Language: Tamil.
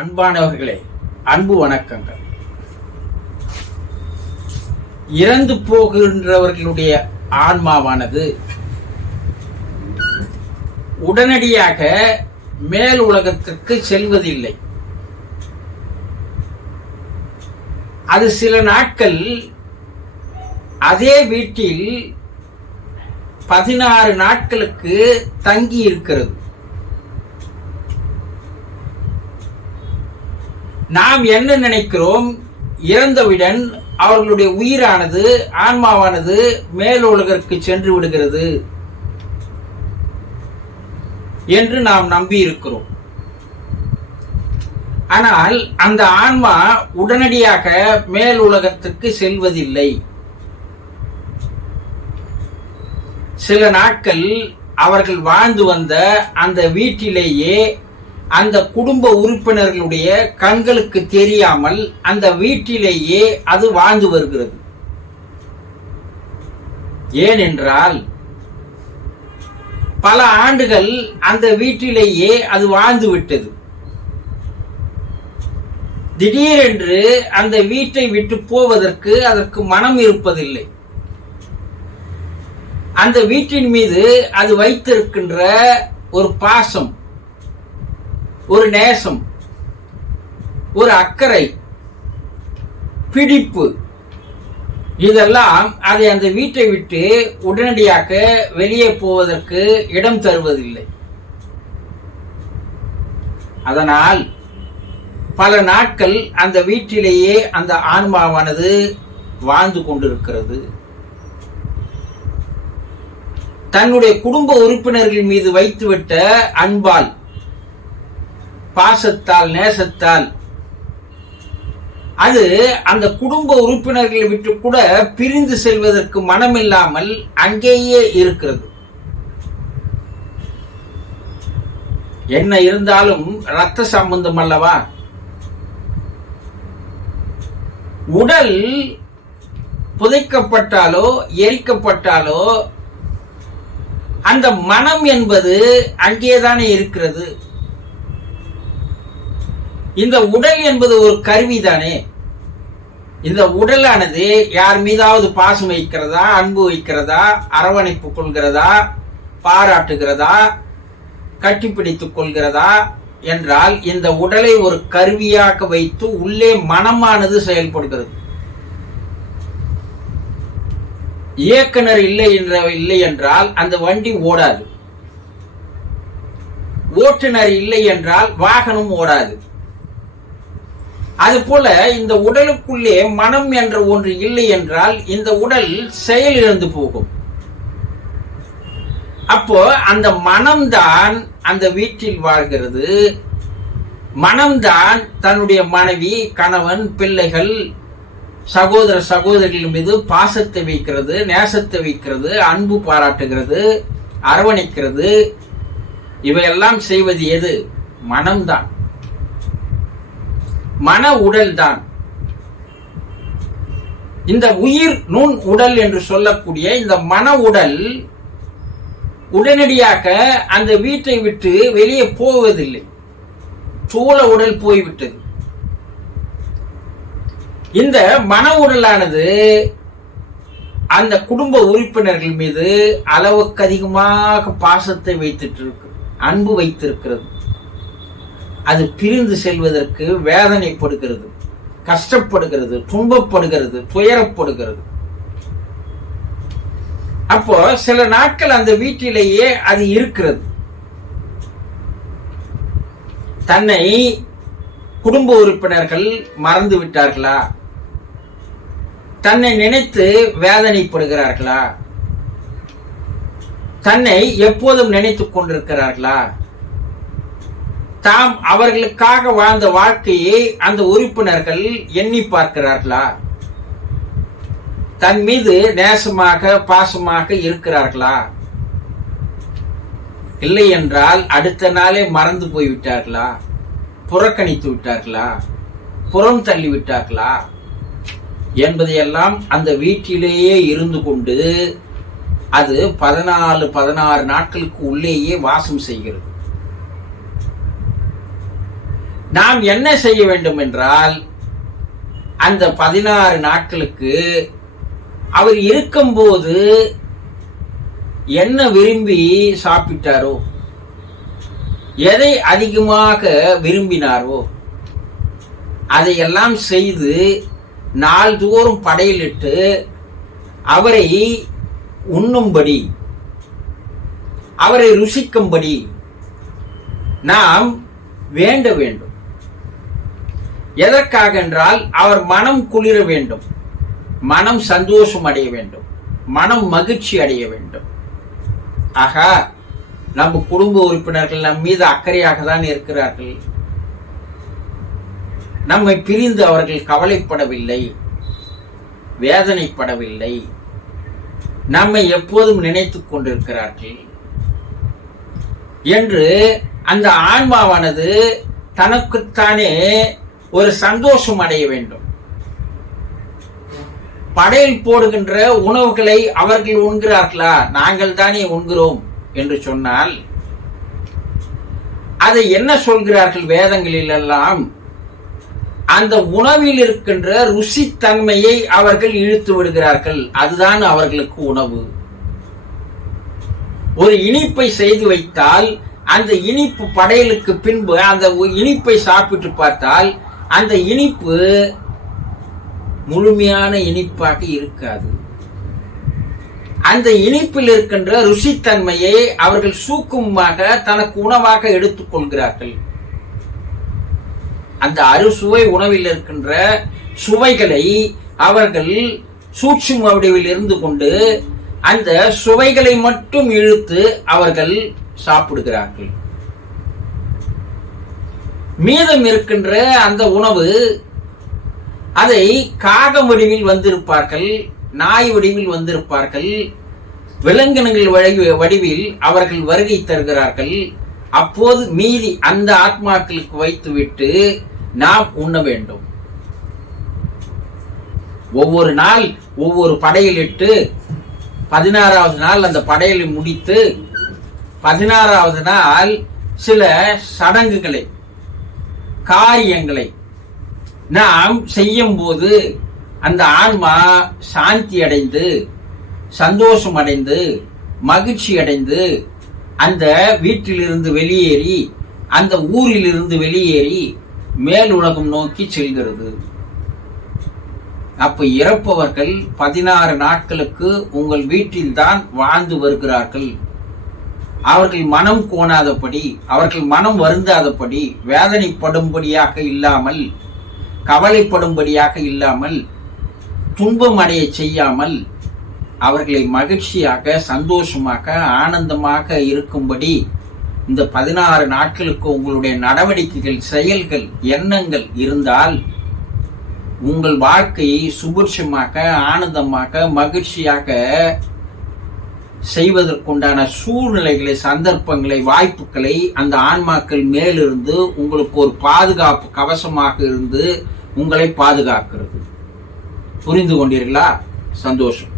அன்பானவர்களே, அன்பு வணக்கங்கள். இறந்து போகின்றவர்களுடைய ஆன்மாவானது உடனடியாக மேல் உலகத்திற்கு செல்வதில்லை. அது சில நாட்கள் அதே வீட்டில் 16 நாட்களுக்கு தங்கி இருக்கிறது. நாம் என்ன நினைக்கிறோம்? இறந்தவுடன் அவர்களுடைய உயிரானது, ஆன்மாவானது மேல் உலகிற்கு சென்று விடுகிறது என்று நாம் நம்பி இருக்கிறோம். ஆனால் அந்த ஆன்மா உடனடியாக மேல் உலகத்திற்கு செல்வதில்லை. சில நாட்கள் அவர்கள் வாழ்ந்து வந்த அந்த வீட்டிலேயே அந்த குடும்ப உறுப்பினர்களுடைய கண்களுக்கு தெரியாமல் அந்த வீட்டிலேயே அது வாழ்ந்து வருகிறது. ஏனென்றால் பல ஆண்டுகள் அந்த வீட்டிலேயே அது வாழ்ந்து விட்டது. திடீரென்று அந்த வீட்டை விட்டு போவதற்கு அதற்கு மனம் இருப்பதில்லை. அந்த வீட்டின் மீது அது வைத்திருக்கின்ற ஒரு பாசம், ஒரு நேசம், ஒரு அக்கறை, பிடிப்பு, இதெல்லாம் அதை அந்த வீட்டை விட்டு உடனடியாக வெளியே போவதற்கு இடம் தருவதில்லை. அதனால் பல நாட்கள் அந்த வீட்டிலேயே அந்த ஆன்மாவானது வாழ்ந்து கொண்டிருக்கிறது. தன்னுடைய குடும்ப உறுப்பினர்கள் மீது வைத்துவிட்ட அன்பால், பாசத்தால், நேசத்தால் அது அந்த குடும்ப உறுப்பினர்களை விட்டு கூட பிரிந்து செல்வதற்கு மனமில்லாமல் அங்கேயே இருக்கிறது. என்ன இருந்தாலும் இரத்த சம்பந்தம் அல்லவா? உடல் புதைக்கப்பட்டாலோ எரிக்கப்பட்டாலோ அந்த மனம் என்பது அங்கேதானே இருக்கிறது. இந்த உடல் என்பது ஒரு கருவிதானே. இந்த உடலானது யார் மீதாவது பாசம் வைக்கிறதா, அன்பு வைக்கிறதா, அரவணைப்பு கொள்கிறதா, பாராட்டுகிறதா, கட்டிப்பிடித்துக் கொள்கிறதா என்றால் இந்த உடலை ஒரு கருவியாக வைத்து உள்ளே மனமானது செயல்படுகிறது. இயக்குனர் இல்லை என்றால் அந்த வண்டி ஓடாது. ஓட்டுநர் இல்லை என்றால் வாகனம் ஓடாது. அதுபோல இந்த உடலுக்குள்ளே மனம் என்ற ஒன்று இல்லை என்றால் இந்த உடல் செயலிழந்து போகும். அப்போ அந்த மனம்தான் அந்த வீட்டில் வாழ்கிறது. மனம்தான் தன்னுடைய மனைவி, கணவன், பிள்ளைகள், சகோதர சகோதரிகள் மீது பாசத்தை வைக்கிறது, நேசத்தை வைக்கிறது, அன்பு பாராட்டுகிறது, அரவணைக்கிறது. இவையெல்லாம் செய்வது எது? மனம்தான், மன உடல் தான். இந்த உயிர் நுண் உடல் என்று சொல்லக்கூடிய இந்த மன உடல் உடனடியாக அந்த வீட்டை விட்டு வெளியே போவதில்லை. சூழ உடல் போய்விட்டது. இந்த மன உடலானது அந்த குடும்ப உறுப்பினர்கள் மீது அளவுக்கு அதிகமாக பாசத்தை வைத்துட்டு இருக்கு, அன்பு வைத்திருக்கிறது. அது பிரிந்து செல்வதற்கு வேதனைப்படுகிறது, கஷ்டப்படுகிறது, துன்பப்படுகிறது, துயரப்படுகிறது. அப்போ சில நாட்கள் அந்த வீட்டிலேயே அது இருக்கிறது. தன்னை குடும்ப உறுப்பினர்கள் மறந்து விட்டார்களா? தன்னை நினைத்து வேதனைப்படுகிறார்களா? தன்னை எப்போதும் நினைத்துக் கொண்டிருக்கிறார்களா? தாம் அவர்களுக்காக வாழ்ந்த வாழ்க்கையை அந்த உறுப்பினர்கள் எண்ணி பார்க்கிறார்களா? தன் மீது நேசமாக, பாசமாக இருக்கிறார்களா? இல்லை என்றால் அடுத்த நாளே மறந்து போய்விட்டார்களா? புறக்கணித்து விட்டார்களா? புறம் தள்ளி விட்டார்களா? என்பதையெல்லாம் அந்த வீட்டிலேயே இருந்து கொண்டு அது 16 நாட்களுக்கு உள்ளேயே வாசம் செய்கிறது. நாம் என்ன செய்ய வேண்டும் என்றால், அந்த 16 நாட்களுக்கு அவர் இருக்கும்போது என்ன விரும்பி சாப்பிட்டாரோ, எதை அதிகமாக விரும்பினாரோ அதையெல்லாம் செய்து நாள்தோறும் படையலிட்டு அவரை உண்ணும்படி, அவரை ருசிக்கும்படி நாம் வேண்ட வேண்டும். எதற்காக என்றால், அவர் மனம் குளிர வேண்டும், மனம் சந்தோஷம் அடைய வேண்டும், மனம் மகிழ்ச்சி அடைய வேண்டும். ஆகா, நம்ம குடும்ப உறுப்பினர்கள் நம் மீது அக்கறையாக தான் இருக்கிறார்கள், நம்மை பிரிந்து அவர்கள் கவலைப்படவில்லை, வேதனைப்படவில்லை, நம்மை எப்போதும் நினைத்துக் கொண்டிருக்கிறார்கள் என்று அந்த ஆன்மாவானது தனக்குத்தானே ஒரு சந்தோஷம் அடைய வேண்டும். படையல் போடுகின்ற உணவுகளை அவர்கள் உண்கிறார்களா, நாங்கள் தானே உண்கிறோம் என்று சொன்னால், அதை என்ன சொல்கிறார்கள் வேதங்களில் எல்லாம், அந்த உணவில் இருக்கின்ற ருசித்தன்மையை அவர்கள் இழுத்து விடுகிறார்கள். அதுதான் அவர்களுக்கு உணவு. ஒரு இனிப்பை செய்து வைத்தால் அந்த இனிப்பு படையலுக்கு பின்பு அந்த இனிப்பை சாப்பிட்டு பார்த்தால் அந்த இனிப்பு முழுமையான இனிப்பாக இருக்காது. அந்த இனிப்பில் இருக்கின்ற ருசித்தன்மையை அவர்கள் சூக்குமமாக தனக்கு உணவாக எடுத்துக் கொள்கிறார்கள். அந்த அறுசுவை உணவில் இருக்கின்ற சுவைகளை அவர்கள் சூட்சும வடிவில் இருந்து கொண்டு அந்த சுவைகளை மட்டும் இழுத்து அவர்கள் சாப்பிடுகிறார்கள். மீதம் இருக்கின்ற அந்த உணவு, அதை காக வடிவில் வந்திருப்பார்கள், நாய் வடிவில் வந்திருப்பார்கள், விலங்கினங்கள் வடிவில் அவர்கள் வருகை தருகிறார்கள். அப்போது மீதி அந்த ஆத்மாக்களுக்கு வைத்துவிட்டு நாம் உண்ண வேண்டும். ஒவ்வொரு நாள் ஒவ்வொரு படையலிட்டு 16வது நாள் அந்த படையலை முடித்து 16வது நாள் சில சடங்குகளை, காரியங்களை நாம் செய்யும் போது அந்த ஆன்மா சாந்தி அடைந்து, சந்தோஷம் அடைந்து, மகிழ்ச்சி அடைந்து, அந்த வீட்டிலிருந்து வெளியேறி, அந்த ஊரிலிருந்து வெளியேறி மேல் உலகம் நோக்கி செல்கிறது. அப்ப இறப்பவர்கள் 16 நாட்களுக்கு உங்கள் வீட்டில் தான் வாழ்ந்து வருகிறார்கள். அவர்கள் மனம் கோணாதபடி, அவர்கள் மனம் வருந்தாதபடி, வேதனைப்படும்படியாக இல்லாமல், கவலைப்படும்படியாக இல்லாமல், துன்பம் அடைய செய்யாமல், அவர்களை மகிழ்ச்சியாக, சந்தோஷமாக, ஆனந்தமாக இருக்கும்படி இந்த 16 நாட்களுக்கு உங்களுடைய நடவடிக்கைகள், செயல்கள், எண்ணங்கள் இருந்தால் உங்கள் வாழ்க்கையை சுபிட்சமாக, ஆனந்தமாக, மகிழ்ச்சியாக செய்வதற்குண்டான சூழ்நிலைகளை, சந்தர்ப்பங்களை, வாய்ப்புகளை அந்த ஆன்மாக்கள் மேலிருந்து உங்களுக்கு ஒரு பாதுகாப்பு கவசமாக இருந்து உங்களை பாதுகாக்கிறது. புரிந்து கொண்டீர்களா? சந்தோஷம்.